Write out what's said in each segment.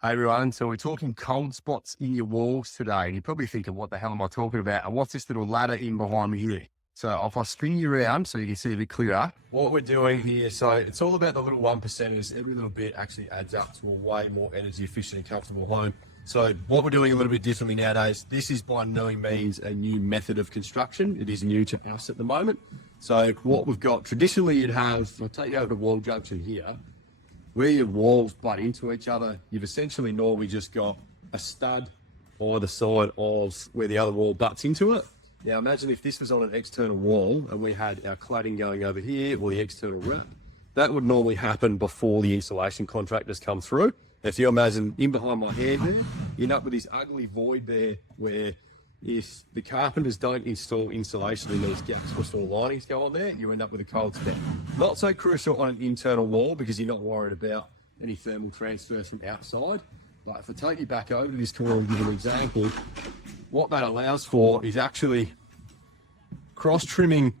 Hey everyone, so we're talking cold spots in your walls today. And you're probably thinking, what the hell am I talking about? And what's this little ladder in behind me here? So if I spin you around so you can see a bit clearer, what we're doing here, so it's all about the little 1%ers. Every little bit actually adds up to a way more energy efficient and comfortable home. So what we're doing a little bit differently nowadays, this is by no means a new method of construction. It is new to us at the moment. So what we've got, traditionally you'd have, I'll take you over to wall junction here, where your walls butt into each other, you've essentially normally just got a stud either side of where the other wall butts into it. Now imagine if this was on an external wall and we had our cladding going over here or the external wrap. That would normally happen before the insulation contractors come through. If you imagine in behind my hand there, you end up with this ugly void there where if the carpenters don't install insulation in these gaps or store linings go on there, you end up with a cold spot. Not so crucial on an internal wall because you're not worried about any thermal transfer from outside. But if I take you back over to this corner and give an example, what that allows for is actually cross trimming,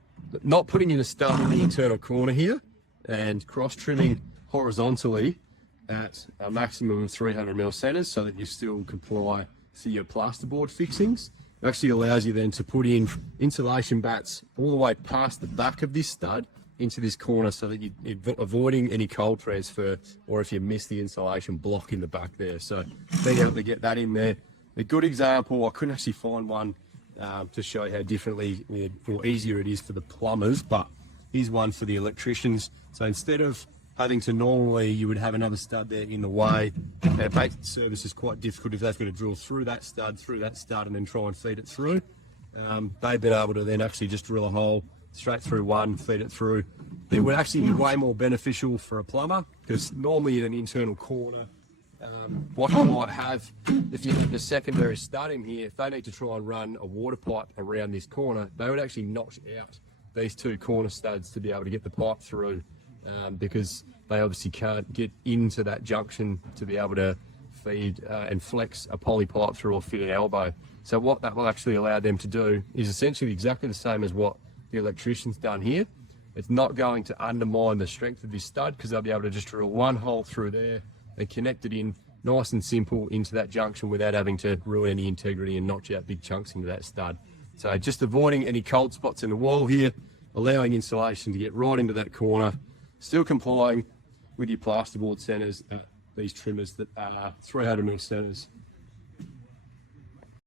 not putting in a stud in the internal corner here, and cross trimming horizontally at a maximum of 300mm centers so that you still comply to your plasterboard fixings. It actually allows you then to put in insulation bats all the way past the back of this stud into this corner so that you're avoiding any cold transfer, or if you miss the insulation block in the back there. So being able to get that in there. A good example, I couldn't actually find one to show you how differently or easier it is for the plumbers, but here's one for the electricians. So instead of having to normally, you would have another stud there in the way. It makes the service is quite difficult if they've got to drill through that stud, and then try and feed it through. They've been able to then actually just drill a hole straight through one, feed it through. It would actually be way more beneficial for a plumber because normally in an internal corner, what you might have, if you have the secondary stud in here, if they need to try and run a water pipe around this corner, they would actually notch out these two corner studs to be able to get the pipe through. Because they obviously can't get into that junction to be able to feed and flex a poly pipe through or fit an elbow. So what that will actually allow them to do is essentially exactly the same as what the electrician's done here. It's not going to undermine the strength of this stud because they'll be able to just drill one hole through there and connect it in nice and simple into that junction without having to ruin any integrity and notch out big chunks into that stud. So just avoiding any cold spots in the wall here, allowing insulation to get right into that corner, still complying with your plasterboard centers, these trimmers that are 300mm centers